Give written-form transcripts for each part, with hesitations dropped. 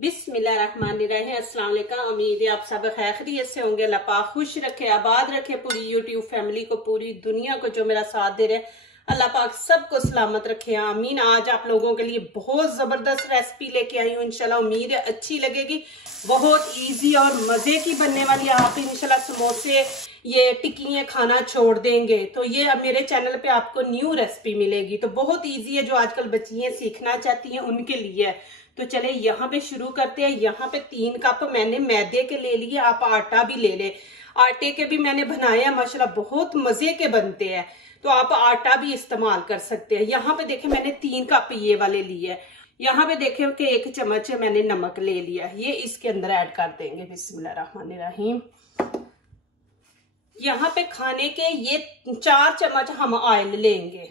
बिस्मिल्लाहिर्रहमानिर्रहीम। अस्सलाम वालेकुम। उम्मीद है आप सब खैरियत से होंगे। अल्लाह पाक खुश रखे, आबाद रखे पूरी यूट्यूब फैमिली को, पूरी दुनिया को जो मेरा साथ दे रहे, अल्लाह पाक सबको सलामत रखे, आमीन। आज आप लोगों के लिए बहुत ज़बरदस्त रेसिपी लेके आई हूँ। इंशाल्लाह उम्मीद है अच्छी लगेगी। बहुत इजी और मज़े की बनने वाली है। आप इंशाल्लाह समोसे, ये टिक्कियाँ खाना छोड़ देंगे। तो ये अब मेरे चैनल पे आपको न्यू रेसिपी मिलेगी। तो बहुत इजी है, जो आजकल बच्चियाँ सीखना चाहती हैं उनके लिए है। तो चले यहाँ पे शुरू करते हैं। यहाँ पे 3 कप मैंने मैदे के ले लिए, आप आटा भी ले ले। आटे के भी मैंने बनाए हैं, माशाल्लाह बहुत मजे के बनते हैं। तो आप आटा भी इस्तेमाल कर सकते हैं। यहाँ पे देखें मैंने 3 कप ये वाले लिए। यहाँ पे देखें कि 1 चम्मच मैंने नमक ले लिया, ये इसके अंदर ऐड कर देंगे। बिस्मिल्लाहिर्रहमानिर्रहीम। यहाँ पे खाने के ये 4 चम्मच हम ऑयल लेंगे।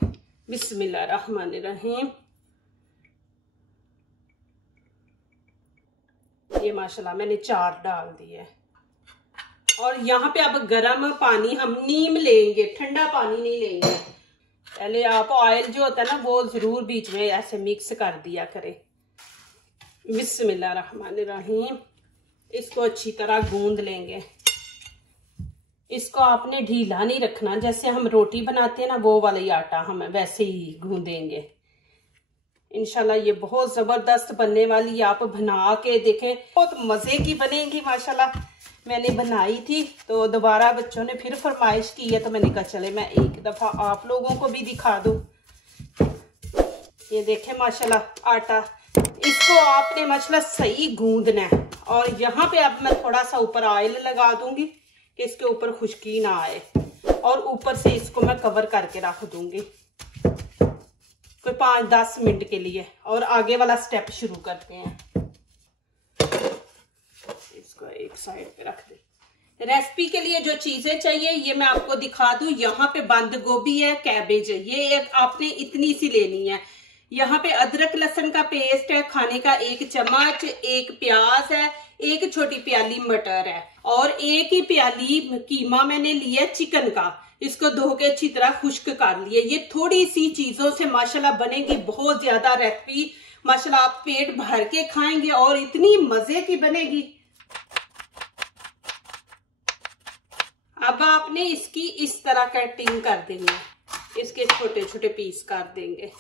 बिस्मिल्लाहिर्रहमानिर्रहीम। ये माशाल्लाह मैंने 4 डाल दिए। और यहाँ पे अब गर्म पानी हम नीम लेंगे, ठंडा पानी नहीं लेंगे। पहले आप ऑयल जो होता है ना वो जरूर बीच में ऐसे मिक्स कर दिया करें। बिस्मिल्लाहिर्रहमानिर्रहीम। इसको अच्छी तरह गूंद लेंगे। इसको आपने ढीला नहीं रखना, जैसे हम रोटी बनाते हैं ना वो वाला ही आटा हम वैसे ही गूंदेंगे। इंशाल्लाह ये बहुत जबरदस्त बनने वाली, आप बना के देखें, बहुत मजे की बनेगी माशाल्लाह। मैंने बनाई थी तो दोबारा बच्चों ने फिर फरमाइश की है, तो मैंने कहा चले मैं एक दफा आप लोगों को भी दिखा दूं। ये देखें माशाल्लाह आटा, इसको आपने माशाल्लाह सही गूंदना है। और यहाँ पे अब मैं थोड़ा सा ऊपर ऑयल लगा दूंगी कि इसके ऊपर खुश्की ना आए, और ऊपर से इसको मैं कवर करके रख दूंगी कोई 5-10 मिनट के लिए। और आगे वाला स्टेप शुरू करते हैं। इसको एक साइड पे रख दे। रेसिपी के लिए जो चीजें चाहिए ये मैं आपको दिखा दूं। यहाँ पे बंद गोभी है, कैबेज है, ये आपने इतनी सी लेनी है। यहाँ पे अदरक लहसुन का पेस्ट है खाने का 1 चम्मच, 1 प्याज है, 1 छोटी प्याली मटर है, और 1 ही प्याली कीमा मैंने लिया चिकन का। इसको धो के अच्छी तरह खुश्क कर लिए। ये थोड़ी सी चीजों से माशाल्लाह बनेगी बहुत ज्यादा रेसिपी। माशाल्लाह आप पेट भर के खाएंगे और इतनी मजे की बनेगी। अब आपने इसकी इस तरह कटिंग कर देनी है, इसके छोटे छोटे पीस कर देंगे।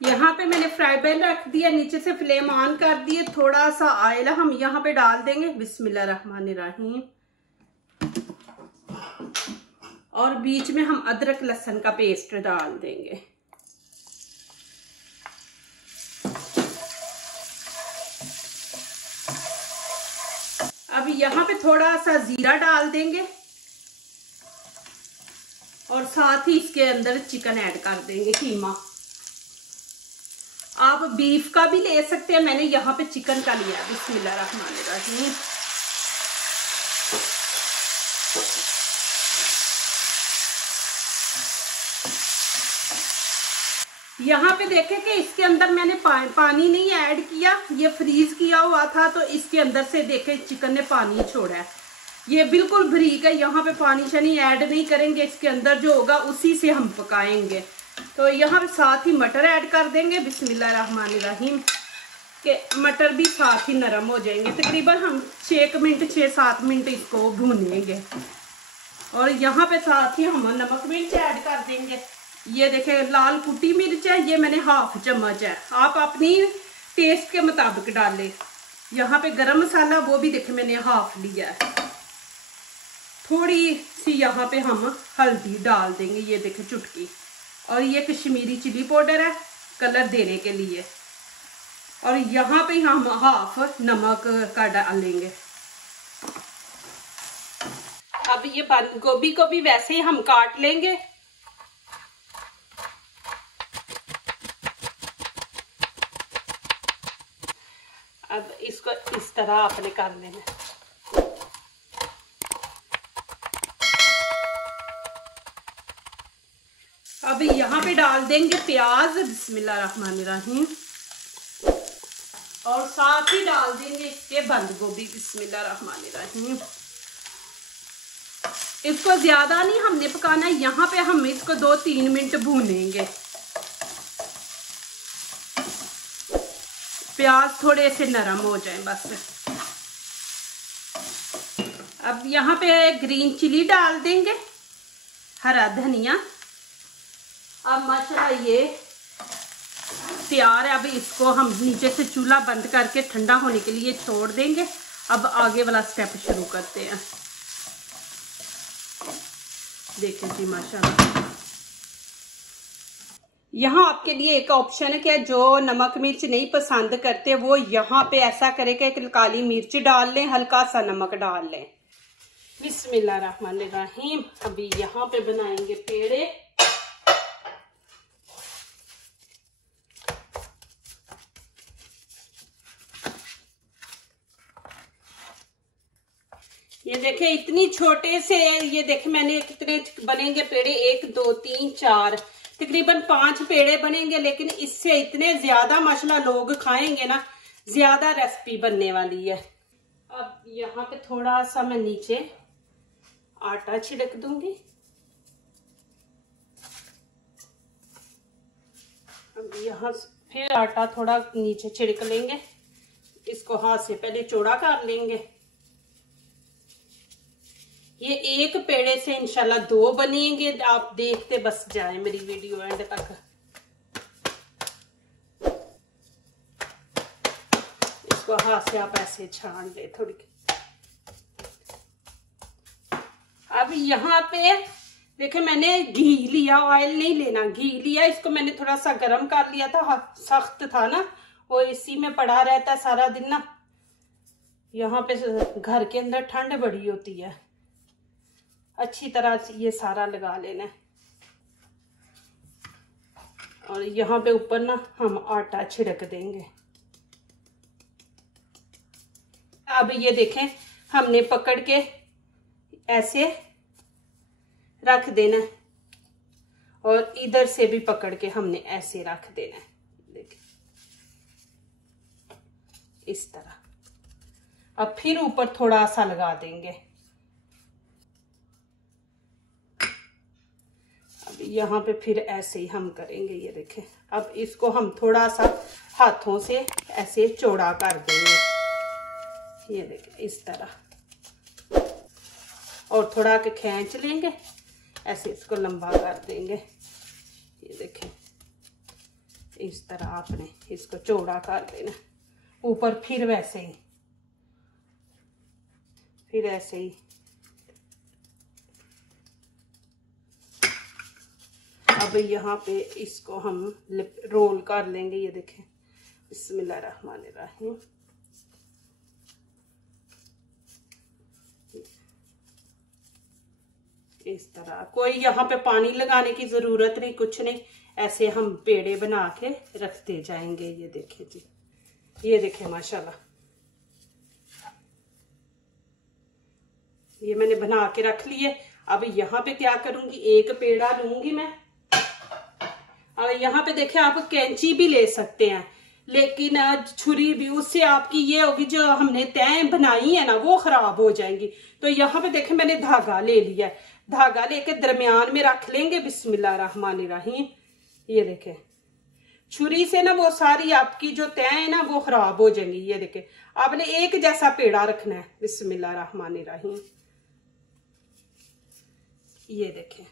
यहाँ पे मैंने फ्राई पैन रख दिया, नीचे से फ्लेम ऑन कर दिए। थोड़ा सा ऑयल हम यहाँ पे डाल देंगे। बिस्मिल्लाहिर्रहमानिर्रहीम। और बीच में हम अदरक लहसुन का पेस्ट डाल देंगे। अब यहाँ पे थोड़ा सा जीरा डाल देंगे, और साथ ही इसके अंदर चिकन ऐड कर देंगे, कीमा। आप बीफ का भी ले सकते हैं, मैंने यहाँ पे चिकन का लिया। बिस्मिल्लाहिर्रहमानिर्रहीम। यहाँ पे देखें कि इसके अंदर मैंने पानी नहीं ऐड किया, ये फ्रीज किया हुआ था, तो इसके अंदर से देखें चिकन ने पानी छोड़ा है। ये बिल्कुल बारीक है, यहाँ पे पानी शानी ऐड नहीं करेंगे। इसके अंदर जो होगा उसी से हम पकाएंगे। तो यहाँ पे साथ ही मटर ऐड कर देंगे। बिस्मिल्लाहिर्रहमानिर्रहीम। के मटर भी साथ ही नरम हो जाएंगे। तकरीबन हम 6-7 मिनट इसको भूनेंगे। और यहाँ पे साथ ही हम नमक मिर्च ऐड कर देंगे। ये देखें लाल कुटी मिर्च है, ये मैंने 1/2 चम्मच है, आप अपनी टेस्ट के मुताबिक डालें। यहाँ पे गरम मसाला वो भी देखें मैंने 1/2 लिया है। थोड़ी सी यहाँ पे हम हल्दी डाल देंगे, ये देखें चुटकी। और ये कश्मीरी चिली पाउडर है कलर देने के लिए। और यहाँ पे हम 1/2 नमक का डालेंगे। अब ये बंद गोभी को भी वैसे ही हम काट लेंगे। अब इसको इस तरह आपने कर लेना। अब यहाँ पे डाल देंगे प्याज। बिस्मिल्लाहिर्रहमानिर्रहीम। और साथ ही डाल देंगे इसके बंद गोभी। बिस्मिल्लाहिर्रहमानिर्रहीम। इसको ज्यादा नहीं हमने पकाना है, यहाँ पे हम इसको 2-3 मिनट भूनेंगे। प्याज थोड़े से नरम हो जाए बस। अब यहाँ पे ग्रीन चिली डाल देंगे, हरा धनिया। अब माशाल्लाह ये तैयार है। अब इसको हम नीचे से चूल्हा बंद करके ठंडा होने के लिए छोड़ देंगे। अब आगे वाला स्टेप शुरू करते हैं। देखें जी माशाल्लाह। यहाँ आपके लिए एक ऑप्शन है कि जो नमक मिर्च नहीं पसंद करते वो यहाँ पे ऐसा करे कि काली मिर्च डाल लें, हल्का सा नमक डाल लें। बिस्मिल्लाहिर्रहमानिर्रहीम। अभी यहाँ पे बनाएंगे पेड़े। ये देखें इतनी छोटे से, ये देखें मैंने कितने बनेंगे पेड़े, 1 2 3 4 तकरीबन 5 पेड़े बनेंगे। लेकिन इससे इतने ज्यादा माशाल्लाह लोग खाएंगे ना, ज्यादा रेसिपी बनने वाली है। अब यहाँ पे थोड़ा सा मैं नीचे आटा छिड़क दूंगी। अब यहाँ फिर आटा थोड़ा नीचे छिड़क लेंगे। इसको हाथ से पहले चौड़ा कर लेंगे। ये एक पेड़े से इंशाल्लाह 2 बनेंगे। आप देखते बस जाएं मेरी वीडियो एंड तक। इसको हाथ से आप ऐसे छान ले थोड़ी। अब यहाँ पे देखे मैंने घी लिया, ऑयल नहीं लेना, घी लिया। इसको मैंने थोड़ा सा गर्म कर लिया था, सख्त था ना, वो इसी में पड़ा रहता है सारा दिन ना। यहाँ पे घर के अंदर ठंड बड़ी होती है। अच्छी तरह से ये सारा लगा लेना है। और यहाँ पे ऊपर ना हम आटा छिड़क देंगे। अब ये देखें हमने पकड़ के ऐसे रख देना है और इधर से भी पकड़ के हमने ऐसे रख देना है। देखें इस तरह। अब फिर ऊपर थोड़ा सा लगा देंगे। अब यहाँ पे फिर ऐसे ही हम करेंगे। ये देखें अब इसको हम थोड़ा सा हाथों से ऐसे चौड़ा कर देंगे। ये देखें इस तरह। और थोड़ा के खींच लेंगे, ऐसे इसको लंबा कर देंगे। ये देखें इस तरह आपने इसको चौड़ा कर देना। ऊपर फिर वैसे ही, फिर ऐसे ही। अब यहाँ पे इसको हम रोल कर लेंगे। ये देखें बिस्मिल्लाहिर्रहमानिर्रहीम। इस तरह कोई यहाँ पे पानी लगाने की जरूरत नहीं, कुछ नहीं। ऐसे हम पेड़े बना के रखते जाएंगे। ये देखें जी, ये देखें माशाल्लाह। ये मैंने बना के रख लिए। अब यहाँ पे क्या करूंगी, एक पेड़ा लूंगी मैं। और यहाँ पे देखें आप कैंची भी ले सकते हैं, लेकिन छुरी भी, उससे आपकी ये होगी जो हमने तय बनाई है ना वो खराब हो जाएंगी। तो यहाँ पे देखें मैंने धागा ले लिया है। धागा लेके दरमियान में रख लेंगे। बिस्मिल्लाहिर्रहमानिर्रहीम। ये देखें छुरी से ना वो सारी आपकी जो तय है ना वो खराब हो जाएंगी। ये देखें आपने एक जैसा पेड़ा रखना है। बिस्मिल्लाहिर्रहमानिर्रहीम। ये देखें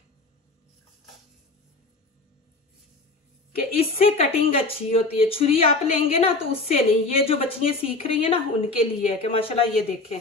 कि इससे कटिंग अच्छी होती है। छुरी आप लेंगे ना तो उससे नहीं। ये जो बच्चियां सीख रही है ना उनके लिए है कि माशाल्लाह। ये देखें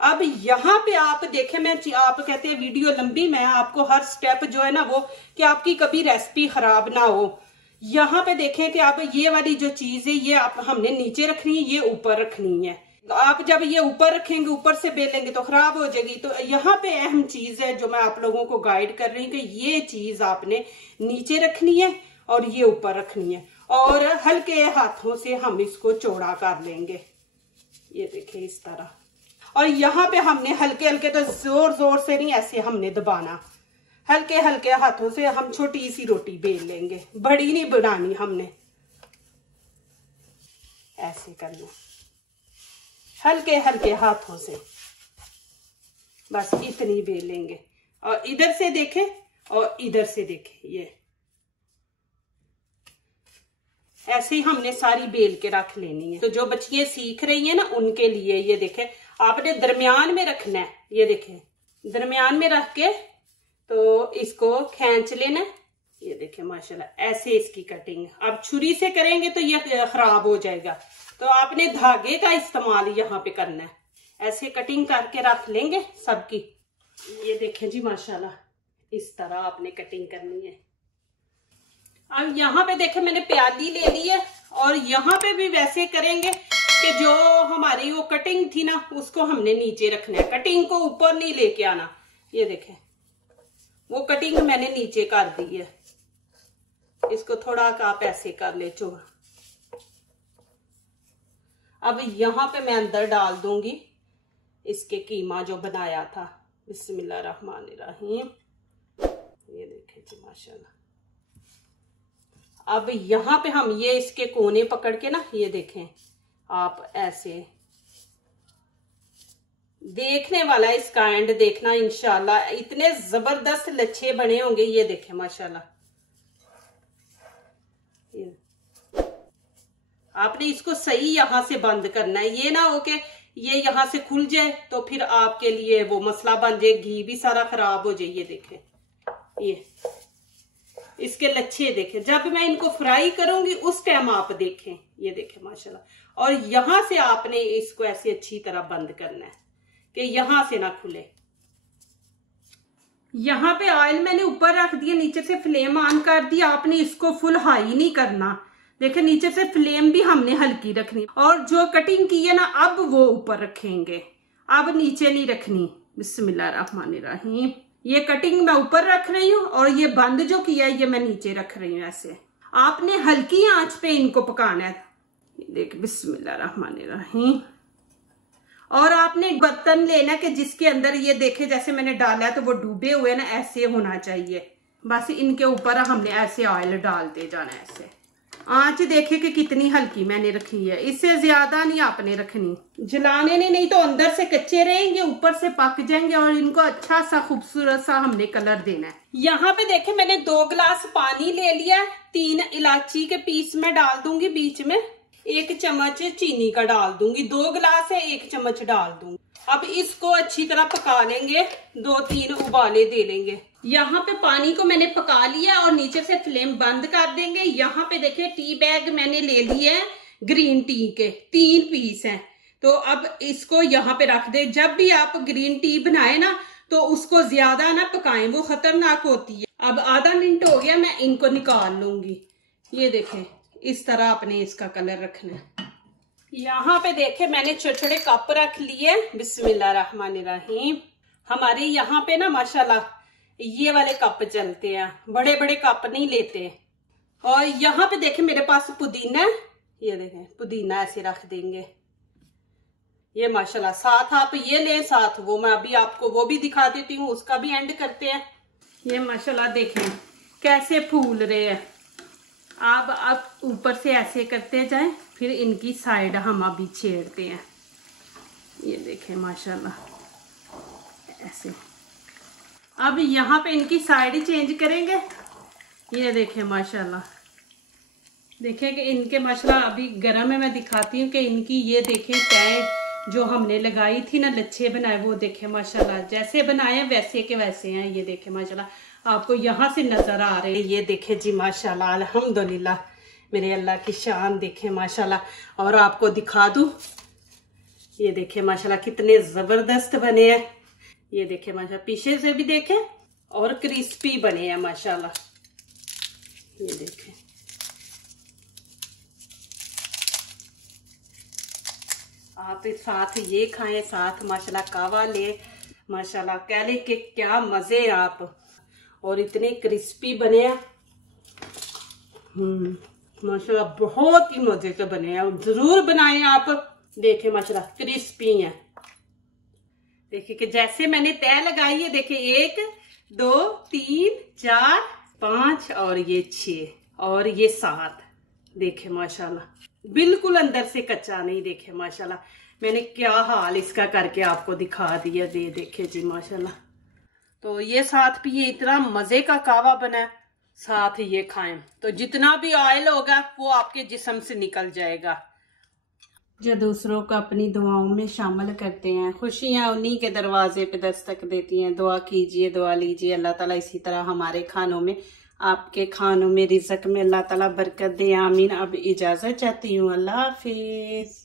अब यहाँ पे आप देखें, मैं आप कहते हैं वीडियो लंबी, मैं आपको हर स्टेप जो है ना वो कि आपकी कभी रेसिपी खराब ना हो। यहाँ पे देखें कि आप ये वाली जो चीज है ये आप हमने नीचे रखनी है, ये ऊपर रखनी है। आप जब ये ऊपर रखेंगे, ऊपर से बेलेंगे तो खराब हो जाएगी। तो यहाँ पे अहम चीज है जो मैं आप लोगों को गाइड कर रही हूँ कि ये चीज आपने नीचे रखनी है और ये ऊपर रखनी है। और हल्के हाथों से हम इसको चौड़ा कर लेंगे। ये देखें इस तरह। और यहाँ पे हमने हल्के हल्के, तो जोर जोर से नहीं, ऐसे हमने दबाना। हल्के हल्के हाथों से हम छोटी सी रोटी बेल लेंगे, बड़ी नहीं बनानी हमने। ऐसे करना हल्के हल्के हाथों से। बस इतनी बेलेंगे। और इधर से देखें और इधर से देखें, ये ऐसे ही हमने सारी बेल के रख लेनी है। तो जो बच्चियां सीख रही हैं ना उनके लिए ये देखें, आपने दरमियान में रखना है। ये देखें दरमियान में रख के तो इसको खींच लेना। ये देखें माशाल्लाह ऐसे इसकी कटिंग। अब छुरी से करेंगे तो ये खराब हो जाएगा, तो आपने धागे का इस्तेमाल यहाँ पे करना है। ऐसे कटिंग करके रख लेंगे सबकी। ये देखें जी माशाल्लाह इस तरह आपने कटिंग करनी है। अब यहाँ पे देखें मैंने प्याली ले ली है, और यहाँ पे भी वैसे करेंगे कि जो हमारी वो कटिंग थी ना उसको हमने नीचे रखना है, कटिंग को ऊपर नहीं लेके आना। ये देखें वो कटिंग मैंने नीचे कर दी है, इसको थोड़ा आप ऐसे कर ले चोर। अब यहाँ पे मैं अंदर डाल दूंगी इसके कीमा जो बनाया था। बिस्मिल्लाहिर्रहमानिर्रहीम। ये देखें जी माशाल्लाह। अब यहाँ पे हम ये इसके कोने पकड़ के ना, ये देखें आप ऐसे देखने वाला इसका एंड देखना इंशाल्लाह, इतने जबरदस्त लच्छे बने होंगे। ये देखें माशाल्लाह। आपने इसको सही यहां से बंद करना है, ये ना हो के ये यहां से खुल जाए तो फिर आपके लिए वो मसला बन जाए, घी भी सारा खराब हो जाए। ये देखें ये इसके लच्छे देखें, जब मैं इनको फ्राई करूंगी उस टाइम आप देखें। ये देखें माशाल्लाह। और यहां से आपने इसको ऐसे अच्छी तरह बंद करना है कि यहां से ना खुले। यहाँ पे ऑयल मैंने ऊपर रख दिया, नीचे से फ्लेम ऑन कर दिया। आपने इसको फुल हाई नहीं करना, देखिए नीचे से फ्लेम भी हमने हल्की रखनी। और जो कटिंग की है ना अब वो ऊपर रखेंगे, अब नीचे नहीं रखनी। बिस्मिल्लाहिर्रहमानिर्रहीम। ये कटिंग मैं ऊपर रख रही हूँ और ये बंद जो किया है ये मैं नीचे रख रही हूँ। ऐसे आपने हल्की आंच पे इनको पकाना है। देख बिस्मिल्लाहिर्रहमानिर्रहीम। और आपने बर्तन लेना कि जिसके अंदर ये देखे जैसे मैंने डाला है तो वो डूबे हुए ना ऐसे होना चाहिए। बस इनके ऊपर हमने ऐसे ऑयल डालते जाना है। ऐसे आंच देखे कि कितनी हल्की मैंने रखी है, इससे ज्यादा नहीं आपने रखनी। जलाने नहीं तो अंदर से कच्चे रहेंगे, ऊपर से पक जाएंगे। और इनको अच्छा सा खूबसूरत सा हमने कलर देना है। यहाँ पे देखे मैंने 2 गिलास पानी ले लिया, 3 इलायची के पीस में डाल दूंगी बीच में, 1 चम्मच चीनी का डाल दूंगी। 2 गिलास है 1 चम्मच डाल दूंगी। अब इसको अच्छी तरह पका लेंगे, 2-3 उबाले दे लेंगे। यहाँ पे पानी को मैंने पका लिया और नीचे से फ्लेम बंद कर देंगे। यहाँ पे देखिए टी बैग मैंने ले लिए हैं ग्रीन टी के, 3 पीस हैं। तो अब इसको यहाँ पे रख दे। जब भी आप ग्रीन टी बनाए ना तो उसको ज्यादा ना पकाएं, वो खतरनाक होती है। अब आधा मिनट हो गया, मैं इनको निकाल लूंगी। ये देखें इस तरह आपने इसका कलर रखना है। यहाँ पे देखे मैंने छोटे छोटे कप रख लिए। बिस्मिल्लाहिर्रहमानिर्रहीम। हमारे यहाँ पे ना माशाल्लाह ये वाले कप चलते हैं, बड़े बड़े कप नहीं लेते। और यहाँ पे देखे मेरे पास पुदीना, ये देखें पुदीना ऐसे रख देंगे। ये माशाल्लाह साथ आप ये ले, साथ वो मैं अभी आपको वो भी दिखा देती हूँ, उसका भी एंड करते हैं। ये माशाल्लाह देखें कैसे फूल रहे हैं। आप ऊपर से ऐसे करते जाएं, फिर इनकी साइड हम अभी छेड़ते हैं। ये देखें माशाल्लाह ऐसे। अब यहाँ पे इनकी साइड चेंज करेंगे। ये देखें माशाल्लाह, देखें कि इनके माशाल्लाह अभी गर्म है। मैं दिखाती हूँ कि इनकी ये देखें तय जो हमने लगाई थी ना लच्छे बनाए, वो देखें माशाल्लाह जैसे बनाए वैसे के वैसे हैं। ये देखें माशाल्लाह आपको यहाँ से नजर आ रहे हैं। ये देखें जी माशाल्लाह अल्हम्दुलिल्लाह, मेरे अल्लाह की शान देखें माशाल्लाह। और आपको दिखा दूं, ये देखें माशाल्लाह कितने जबरदस्त बने हैं। ये देखें माशाल्लाह पीछे से भी देखें और क्रिस्पी बने हैं माशाल्लाह। ये देखें आप साथ ये खाएं, साथ माशाल्लाह कावा ले, माशाल्लाह कह ले कि क्या मजे आप। और इतने क्रिस्पी बने हैं माशाल्लाह, बहुत ही मजे से बने हैं। जरूर बनाएं आप। देखें माशाल्लाह क्रिस्पी हैं। देखिए कि जैसे मैंने तय लगाई है, देखिए 1 2 3 4 5 और ये 6 और ये 7। देखे माशाल्लाह बिल्कुल अंदर से कच्चा नहीं। देखे माशाल्लाह मैंने क्या हाल इसका करके आपको दिखा दिया। दे देखे जी माशाल्लाह। तो ये साथ भी ये इतना मजे का कावा बना है, साथ ये खाएं तो जितना भी ऑयल होगा वो आपके जिस्म से निकल जाएगा। जो दूसरों को अपनी दुआओं में शामिल करते हैं, खुशियां उन्हीं के दरवाजे पे दस्तक देती हैं। दुआ कीजिए, दुआ लीजिए, अल्लाह ताला इसी तरह हमारे खानों में, आपके खानों में, रिज़्क में अल्लाह ताला बरकत दे। आमीन। अब इजाजत चाहती हूँ, अल्लाह हाफिज।